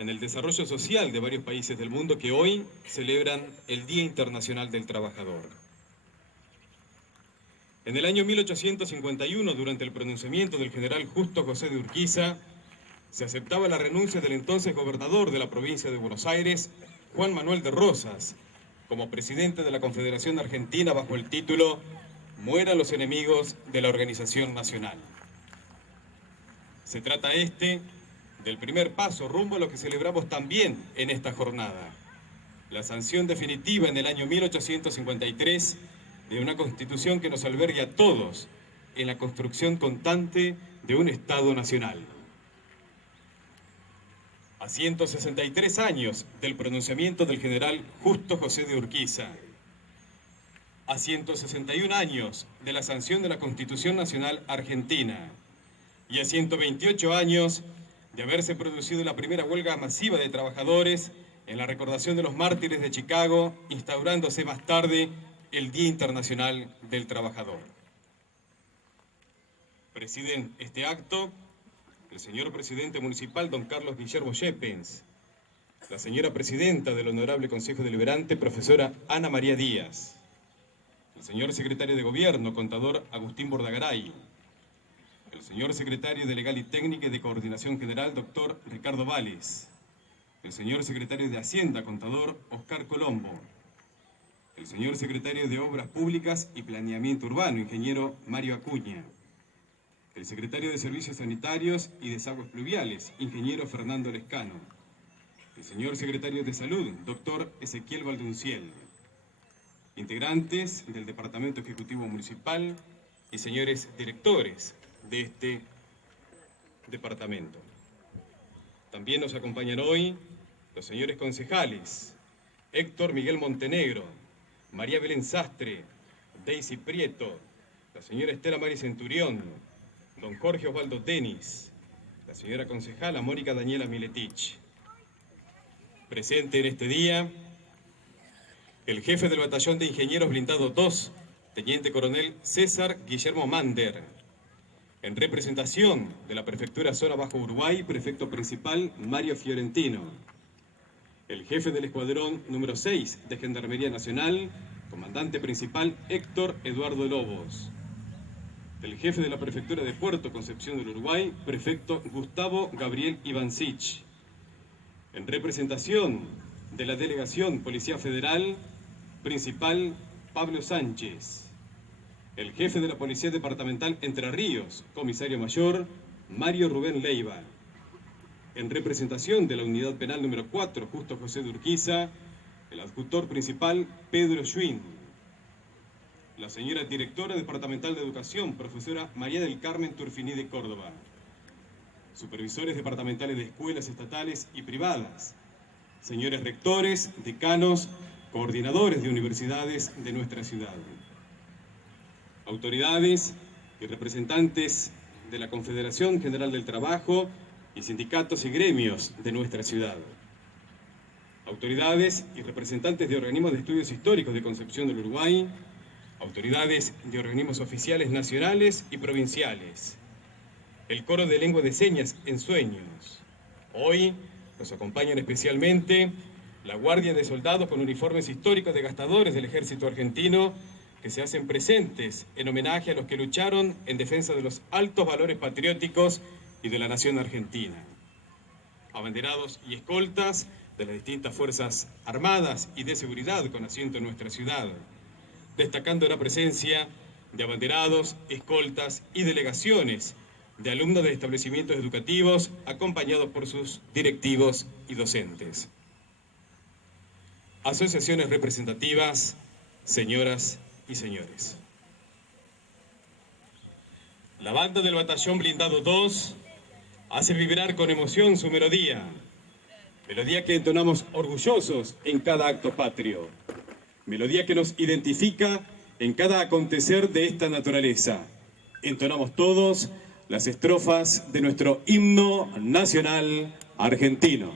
en el desarrollo social de varios países del mundo que hoy celebran el Día Internacional del Trabajador. En el año 1851, durante el pronunciamiento del general Justo José de Urquiza, se aceptaba la renuncia del entonces gobernador de la provincia de Buenos Aires, Juan Manuel de Rosas, como presidente de la Confederación Argentina bajo el título "Mueran los enemigos de la Organización Nacional". Se trata del primer paso rumbo a lo que celebramos también en esta jornada, la sanción definitiva en el año 1853 de una Constitución que nos albergue a todos en la construcción constante de un Estado nacional. A 163 años del pronunciamiento del general Justo José de Urquiza, a 161 años de la sanción de la Constitución Nacional Argentina y a 128 años de haberse producido la primera huelga masiva de trabajadores en la recordación de los mártires de Chicago, instaurándose más tarde el Día Internacional del Trabajador. Presiden este acto el señor presidente municipal, don Carlos Guillermo Yepes, la señora presidenta del Honorable Consejo Deliberante, profesora Ana María Díaz, el señor secretario de Gobierno, contador Agustín Bordagaray, el señor secretario de Legal y Técnica y de Coordinación General, doctor Ricardo Vales, el señor secretario de Hacienda, contador Oscar Colombo, el señor secretario de Obras Públicas y Planeamiento Urbano, ingeniero Mario Acuña, el secretario de Servicios Sanitarios y Desagües Pluviales, ingeniero Fernando Lescano, el señor secretario de Salud, doctor Ezequiel Valdunciel, integrantes del Departamento Ejecutivo Municipal y señores directores de este departamento. También nos acompañan hoy los señores concejales Héctor Miguel Montenegro, María Belén Sastre, Daisy Prieto, la señora Estela Mari Centurión, don Jorge Osvaldo Tenis, la señora concejala Mónica Daniela Miletich. Presente en este día, el jefe del Batallón de Ingenieros Blindados 2, teniente coronel César Guillermo Mander. En representación de la Prefectura Zona Bajo Uruguay, prefecto principal Mario Fiorentino. El jefe del Escuadrón número 6 de Gendarmería Nacional, comandante principal Héctor Eduardo Lobos. El jefe de la Prefectura de Puerto Concepción del Uruguay, prefecto Gustavo Gabriel Ivancich. En representación de la Delegación Policía Federal, principal Pablo Sánchez. El jefe de la Policía Departamental Entre Ríos, comisario mayor Mario Rubén Leiva. En representación de la Unidad Penal número 4, Justo José de Urquiza, el adjutor principal Pedro Schwinn. La señora directora departamental de Educación, profesora María del Carmen Turfiní de Córdoba. Supervisores departamentales de escuelas estatales y privadas. Señores rectores, decanos, coordinadores de universidades de nuestra ciudad. Autoridades y representantes de la Confederación General del Trabajo y sindicatos y gremios de nuestra ciudad. Autoridades y representantes de organismos de estudios históricos de Concepción del Uruguay, autoridades de organismos oficiales nacionales y provinciales, el Coro de Lengua de Señas en Sueños. Hoy nos acompañan especialmente la Guardia de Soldados con uniformes históricos de gastadores del Ejército Argentino, que se hacen presentes en homenaje a los que lucharon en defensa de los altos valores patrióticos y de la nación argentina. Abanderados y escoltas de las distintas fuerzas armadas y de seguridad con asiento en nuestra ciudad, destacando la presencia de abanderados, escoltas y delegaciones de alumnos de establecimientos educativos acompañados por sus directivos y docentes. Asociaciones representativas, señoras y señores. La banda del Batallón Blindado 2 hace vibrar con emoción su melodía que entonamos orgullosos en cada acto patrio, melodía que nos identifica en cada acontecer de esta naturaleza. Entonamos todos las estrofas de nuestro himno nacional argentino.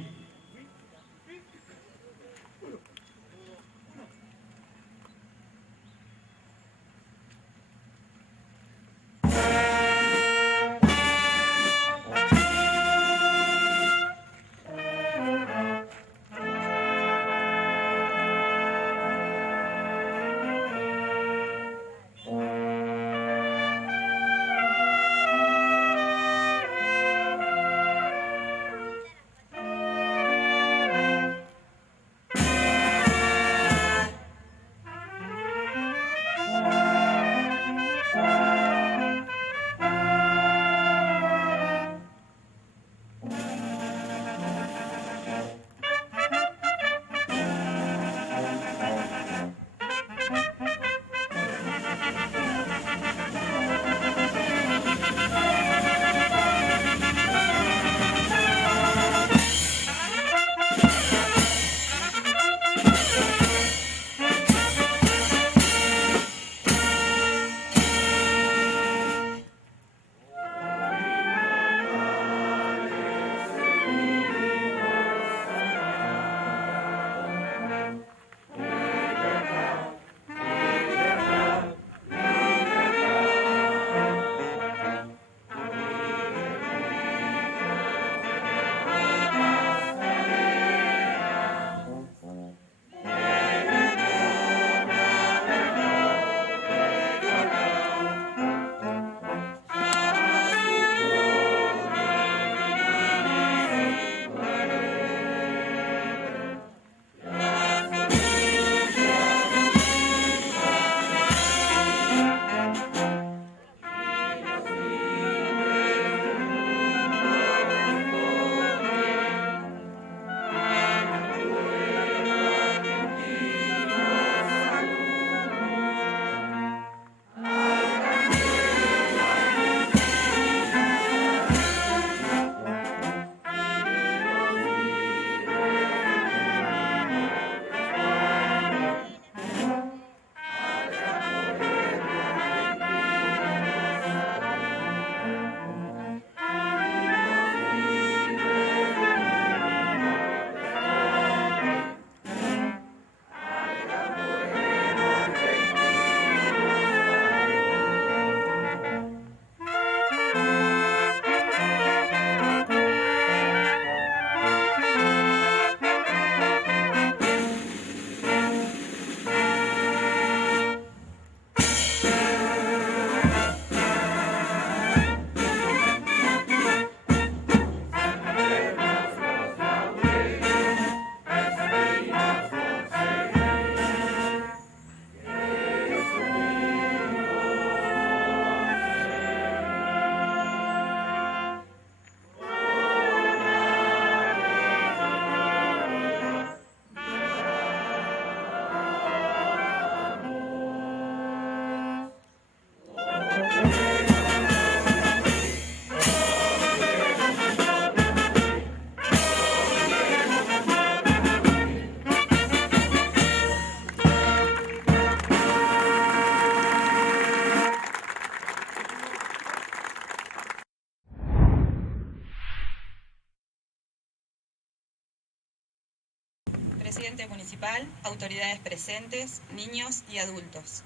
presidente municipal, autoridades presentes, niños y adultos.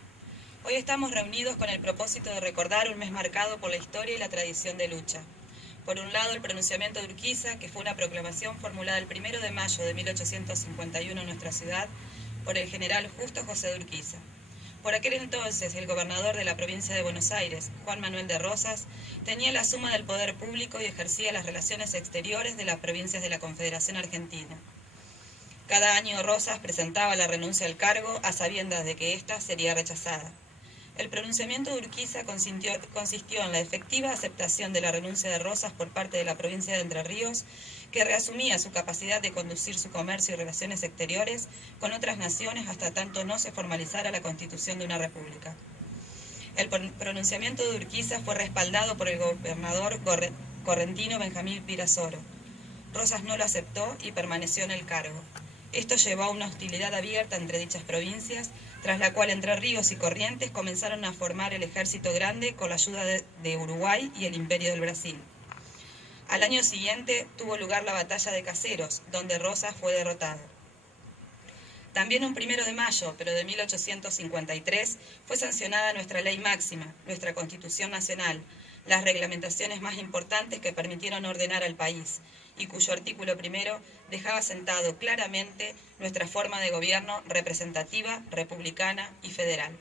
Hoy estamos reunidos con el propósito de recordar un mes marcado por la historia y la tradición de lucha. Por un lado, el pronunciamiento de Urquiza, que fue una proclamación formulada el 1 de mayo de 1851 en nuestra ciudad por el general Justo José de Urquiza. Por aquel entonces, el gobernador de la provincia de Buenos Aires, Juan Manuel de Rosas, tenía la suma del poder público y ejercía las relaciones exteriores de las provincias de la Confederación Argentina. Cada año Rosas presentaba la renuncia al cargo a sabiendas de que ésta sería rechazada. El pronunciamiento de Urquiza consistió en la efectiva aceptación de la renuncia de Rosas por parte de la provincia de Entre Ríos, que reasumía su capacidad de conducir su comercio y relaciones exteriores con otras naciones hasta tanto no se formalizara la constitución de una república. El pronunciamiento de Urquiza fue respaldado por el gobernador correntino Benjamín Virasoro. Rosas no lo aceptó y permaneció en el cargo. Esto llevó a una hostilidad abierta entre dichas provincias, tras la cual Entre Ríos y Corrientes comenzaron a formar el Ejército Grande con la ayuda de Uruguay y el Imperio del Brasil. Al año siguiente tuvo lugar la Batalla de Caseros, donde Rosas fue derrotado. También un 1 de mayo, pero de 1853, fue sancionada nuestra ley máxima, nuestra Constitución Nacional, las reglamentaciones más importantes que permitieron ordenar al país, y cuyo artículo 1 dejaba sentado claramente nuestra forma de gobierno representativa, republicana y federal.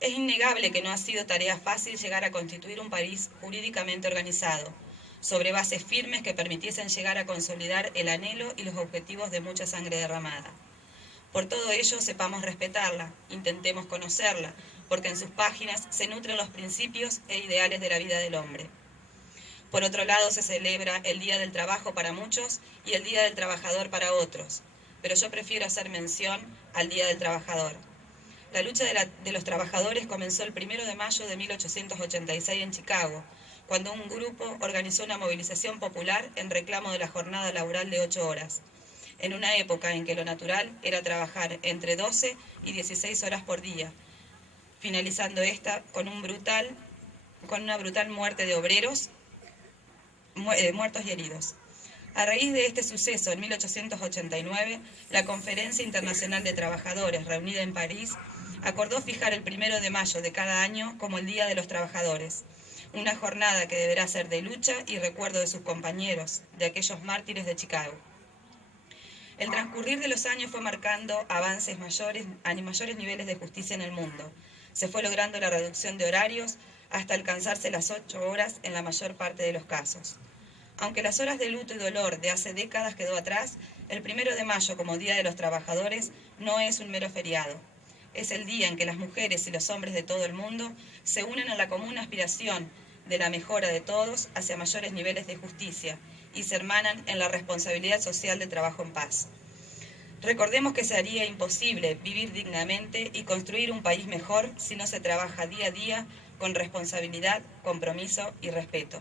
Es innegable que no ha sido tarea fácil llegar a constituir un país jurídicamente organizado, sobre bases firmes que permitiesen llegar a consolidar el anhelo y los objetivos de mucha sangre derramada. Por todo ello, sepamos respetarla, intentemos conocerla, porque en sus páginas se nutren los principios e ideales de la vida del hombre. Por otro lado, se celebra el Día del Trabajo para muchos y el Día del Trabajador para otros, pero yo prefiero hacer mención al Día del Trabajador. La lucha de los trabajadores comenzó el 1 de mayo de 1886 en Chicago, cuando un grupo organizó una movilización popular en reclamo de la jornada laboral de 8 horas, en una época en que lo natural era trabajar entre 12 y 16 horas por día, finalizando esta con una brutal muerte de obreros, muertos y heridos. A raíz de este suceso, en 1889, la Conferencia Internacional de Trabajadores, reunida en París, acordó fijar el 1 de mayo de cada año como el Día de los Trabajadores, una jornada que deberá ser de lucha y recuerdo de sus compañeros, de aquellos mártires de Chicago. El transcurrir de los años fue marcando avances mayores niveles de justicia en el mundo. Se fue logrando la reducción de horarios hasta alcanzarse las 8 horas en la mayor parte de los casos. Aunque las horas de luto y dolor de hace décadas quedó atrás, el 1 de mayo como Día de los Trabajadores no es un mero feriado. Es el día en que las mujeres y los hombres de todo el mundo se unen en la común aspiración de la mejora de todos hacia mayores niveles de justicia y se hermanan en la responsabilidad social de trabajo en paz. Recordemos que sería imposible vivir dignamente y construir un país mejor si no se trabaja día a día con responsabilidad, compromiso y respeto.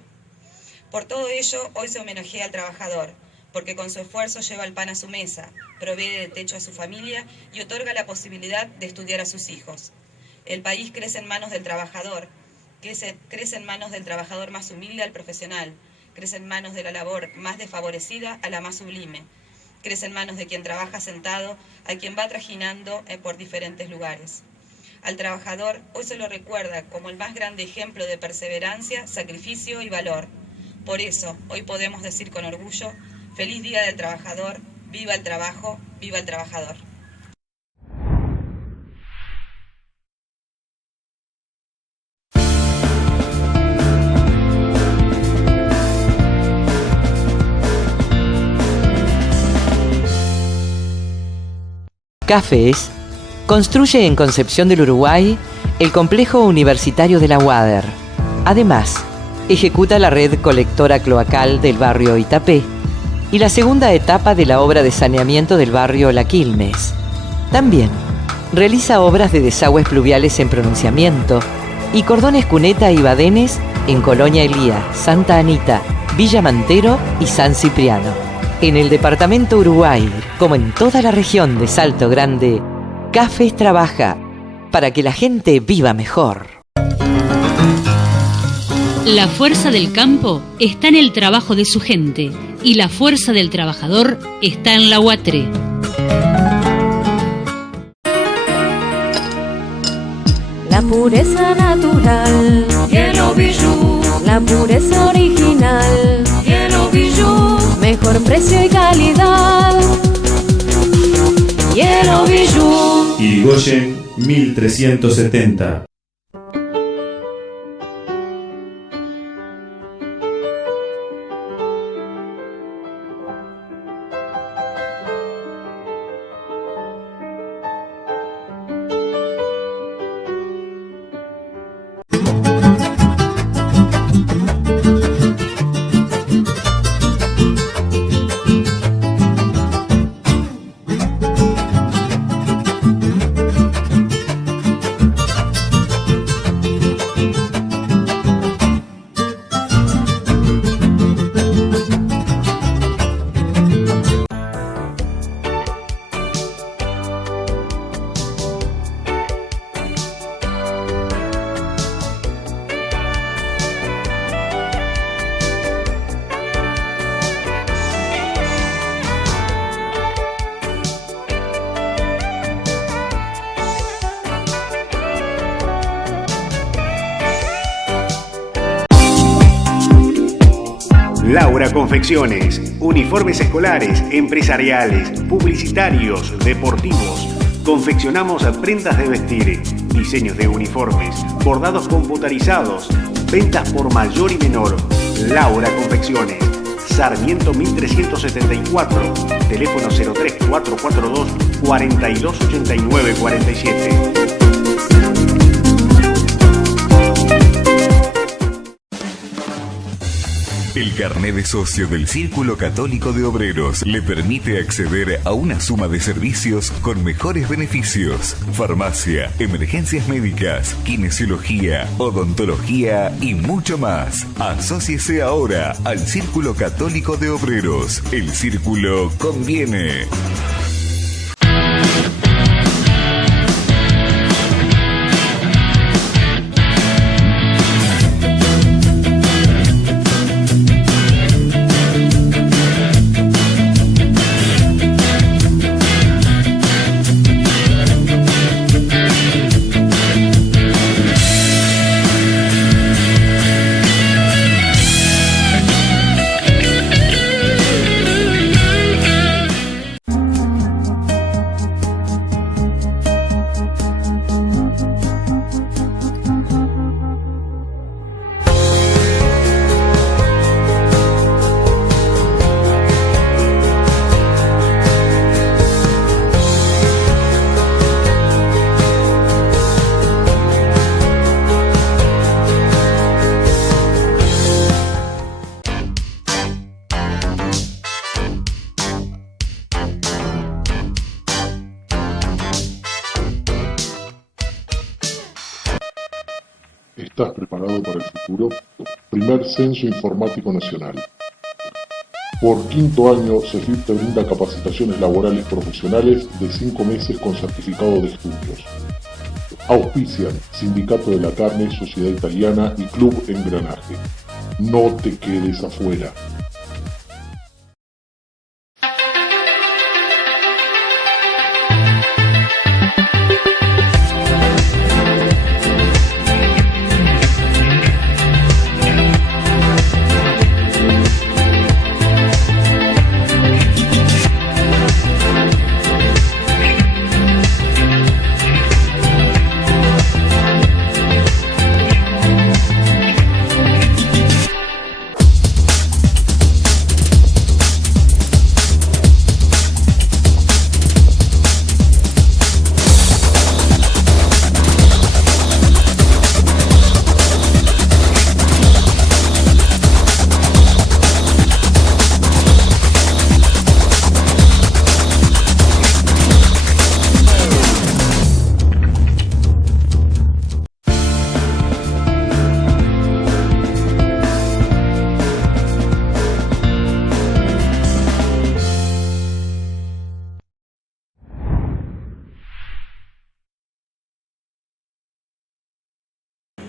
Por todo ello, hoy se homenajea al trabajador, porque con su esfuerzo lleva el pan a su mesa, provee de techo a su familia y otorga la posibilidad de estudiar a sus hijos. El país crece en manos del trabajador, crece en manos del trabajador más humilde al profesional, crece en manos de la labor más desfavorecida a la más sublime, crece en manos de quien trabaja sentado a quien va trajinando por diferentes lugares. Al trabajador hoy se lo recuerda como el más grande ejemplo de perseverancia, sacrificio y valor. Por eso, hoy podemos decir con orgullo, feliz Día del Trabajador, viva el trabajo, viva el trabajador. CAFES construye en Concepción del Uruguay el complejo universitario de la UADER. Además, ejecuta la red colectora cloacal del barrio Itapé y la segunda etapa de la obra de saneamiento del barrio La Quilmes. También realiza obras de desagües pluviales en pronunciamiento y cordones cuneta y badenes en Colonia Elía, Santa Anita, Villa Mantero y San Cipriano. En el departamento Uruguay, como en toda la región de Salto Grande, CAFES trabaja para que la gente viva mejor. La fuerza del campo está en el trabajo de su gente y la fuerza del trabajador está en la UATRE. pureza natural. Hielo Bijou, La pureza original. Hielo Bijou, Mejor precio y calidad. Hielo Bijou. Irigoyen 1370. Laura Confecciones, uniformes escolares, empresariales, publicitarios, deportivos. Confeccionamos prendas de vestir, diseños de uniformes, bordados computarizados, ventas por mayor y menor. Laura Confecciones, Sarmiento 1374, teléfono 03442 428947. El carnet de socio del Círculo Católico de Obreros le permite acceder a una suma de servicios con mejores beneficios: farmacia, emergencias médicas, kinesiología, odontología y mucho más. Asóciese ahora al Círculo Católico de Obreros. El Círculo conviene. ¿Estás preparado para el futuro? Primer Censo Informático Nacional. Por quinto año, CEFIP te brinda capacitaciones laborales profesionales de 5 meses con certificado de estudios. Auspician Sindicato de la Carne, Sociedad Italiana y Club Engranaje. No te quedes afuera.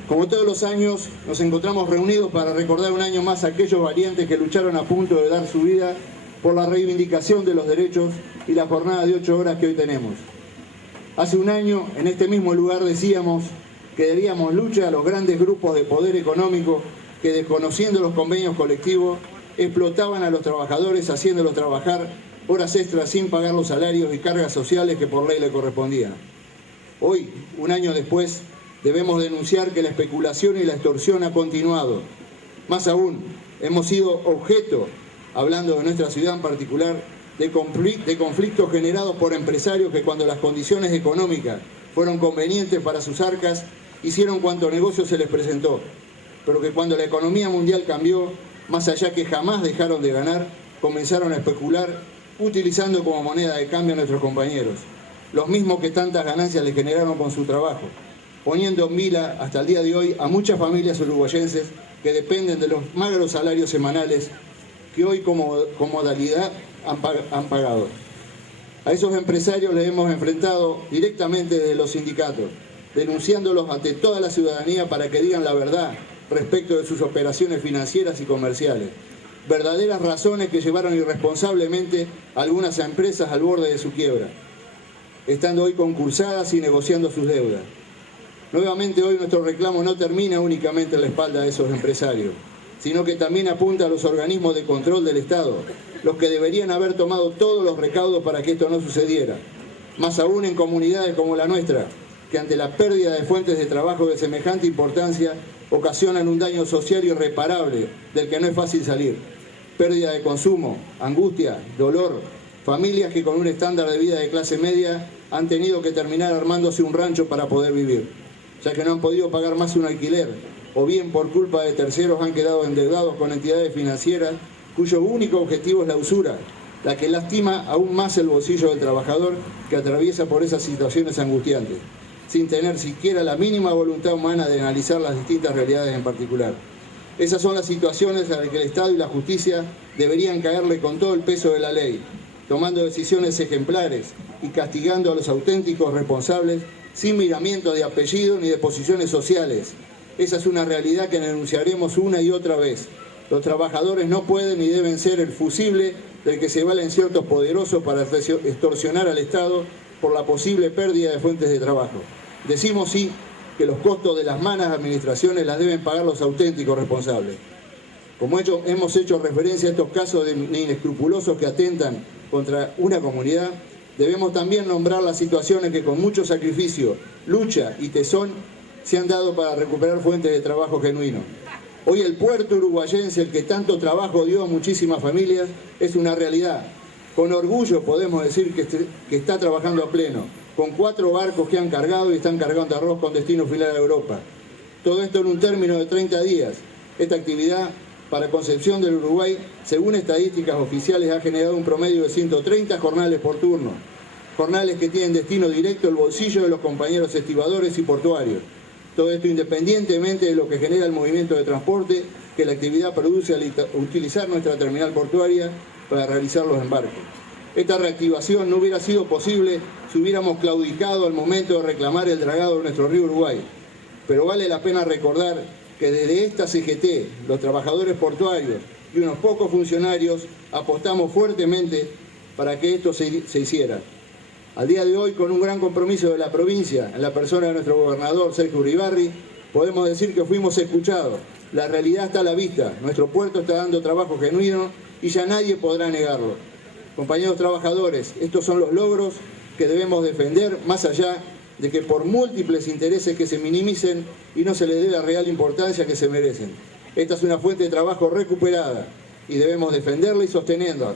Como todos los años, nos encontramos reunidos para recordar un año más a aquellos valientes que lucharon a punto de dar su vida por la reivindicación de los derechos y la jornada de 8 horas que hoy tenemos. Hace un año, en este mismo lugar, decíamos: que debíamos lucha a los grandes grupos de poder económico que, desconociendo los convenios colectivos, explotaban a los trabajadores haciéndolos trabajar horas extras sin pagar los salarios y cargas sociales que por ley le correspondían. Hoy, un año después, debemos denunciar que la especulación y la extorsión ha continuado. Más aún, hemos sido objeto, hablando de nuestra ciudad en particular, de conflictos generados por empresarios que, cuando las condiciones económicas fueron convenientes para sus arcas, hicieron cuanto negocio se les presentó, pero que cuando la economía mundial cambió, más allá que jamás dejaron de ganar, comenzaron a especular utilizando como moneda de cambio a nuestros compañeros, los mismos que tantas ganancias les generaron con su trabajo, poniendo en vila hasta el día de hoy a muchas familias uruguayenses que dependen de los magros salarios semanales que hoy como modalidad han pagado. A esos empresarios les hemos enfrentado directamente desde los sindicatos, denunciándolos ante toda la ciudadanía para que digan la verdad respecto de sus operaciones financieras y comerciales. Verdaderas razones que llevaron irresponsablemente a algunas empresas al borde de su quiebra, estando hoy concursadas y negociando sus deudas. Nuevamente hoy nuestro reclamo no termina únicamente en la espalda de esos empresarios, sino que también apunta a los organismos de control del Estado, los que deberían haber tomado todos los recaudos para que esto no sucediera. Más aún en comunidades como la nuestra, que ante la pérdida de fuentes de trabajo de semejante importancia, ocasionan un daño social irreparable del que no es fácil salir. Pérdida de consumo, angustia, dolor, familias que con un estándar de vida de clase media han tenido que terminar armándose un rancho para poder vivir, ya que no han podido pagar más un alquiler, o bien por culpa de terceros han quedado endeudados con entidades financieras cuyo único objetivo es la usura, la que lastima aún más el bolsillo del trabajador que atraviesa por esas situaciones angustiantes, sin tener siquiera la mínima voluntad humana de analizar las distintas realidades en particular. Esas son las situaciones a las que el Estado y la justicia deberían caerle con todo el peso de la ley, tomando decisiones ejemplares y castigando a los auténticos responsables sin miramiento de apellido ni de posiciones sociales. Esa es una realidad que denunciaremos una y otra vez. Los trabajadores no pueden ni deben ser el fusible del que se valen ciertos poderosos para extorsionar al Estado por la posible pérdida de fuentes de trabajo. Decimos sí que los costos de las malas administraciones las deben pagar los auténticos responsables. Como hemos hecho referencia a estos casos de inescrupulosos que atentan contra una comunidad, debemos también nombrar las situaciones que con mucho sacrificio, lucha y tesón se han dado para recuperar fuentes de trabajo genuino. Hoy el puerto uruguayense, el que tanto trabajo dio a muchísimas familias, es una realidad. Con orgullo podemos decir que está trabajando a pleno, con 4 barcos que han cargado y están cargando arroz con destino final a Europa. Todo esto en un término de 30 días. Esta actividad para Concepción del Uruguay, según estadísticas oficiales, ha generado un promedio de 130 jornales por turno. Jornales que tienen destino directo el bolsillo de los compañeros estibadores y portuarios. Todo esto independientemente de lo que genera el movimiento de transporte que la actividad produce al utilizar nuestra terminal portuaria para realizar los embarques. Esta reactivación no hubiera sido posible si hubiéramos claudicado al momento de reclamar el dragado de nuestro río Uruguay. Pero vale la pena recordar que desde esta CGT, los trabajadores portuarios y unos pocos funcionarios apostamos fuertemente para que esto se hiciera. Al día de hoy, con un gran compromiso de la provincia, en la persona de nuestro gobernador Sergio Uribarri, podemos decir que fuimos escuchados. La realidad está a la vista, nuestro puerto está dando trabajo genuino y ya nadie podrá negarlo. Compañeros trabajadores, estos son los logros que debemos defender, más allá de que por múltiples intereses que se minimicen y no se les dé la real importancia que se merecen. Esta es una fuente de trabajo recuperada y debemos defenderla y sostenerla,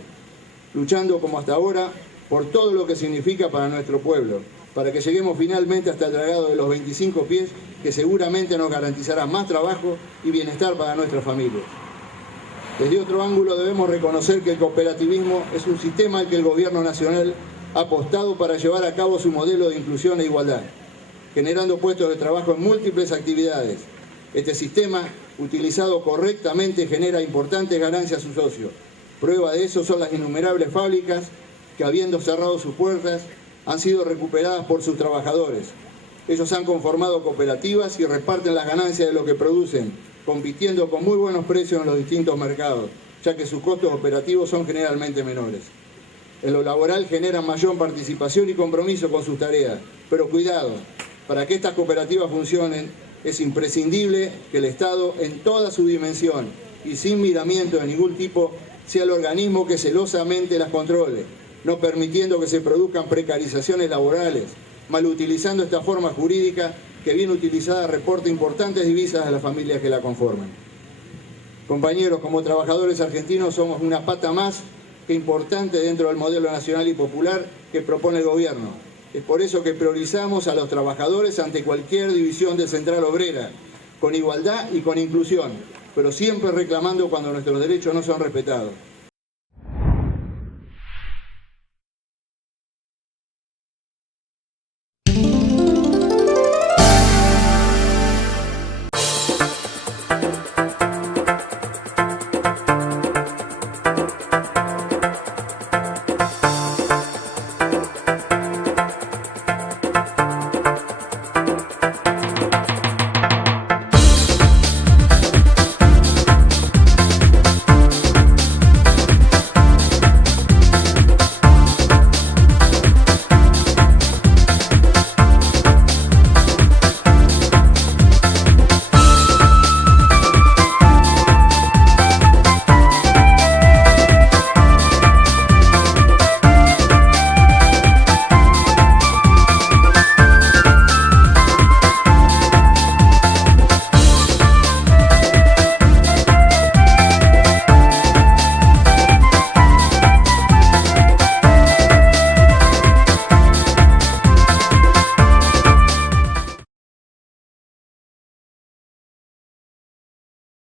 luchando como hasta ahora por todo lo que significa para nuestro pueblo, para que lleguemos finalmente hasta el dragado de los 25 pies, que seguramente nos garantizará más trabajo y bienestar para nuestras familias. Desde otro ángulo debemos reconocer que el cooperativismo es un sistema al que el gobierno nacional ha apostado para llevar a cabo su modelo de inclusión e igualdad, generando puestos de trabajo en múltiples actividades. Este sistema, utilizado correctamente, genera importantes ganancias a sus socios. Prueba de eso son las innumerables fábricas que, habiendo cerrado sus puertas, han sido recuperadas por sus trabajadores. Ellos han conformado cooperativas y reparten las ganancias de lo que producen, compitiendo con muy buenos precios en los distintos mercados, ya que sus costos operativos son generalmente menores. En lo laboral generan mayor participación y compromiso con sus tareas, pero cuidado, Para que estas cooperativas funcionen, es imprescindible que el Estado, en toda su dimensión y sin miramiento de ningún tipo, sea el organismo que celosamente las controle, no permitiendo que se produzcan precarizaciones laborales, mal utilizando esta forma jurídica que bien utilizada reporta importantes divisas a las familias que la conforman. Compañeros, como trabajadores argentinos somos una pata más que importante dentro del modelo nacional y popular que propone el gobierno. Es por eso que priorizamos a los trabajadores ante cualquier división de central obrera, con igualdad y con inclusión, pero siempre reclamando cuando nuestros derechos no son respetados.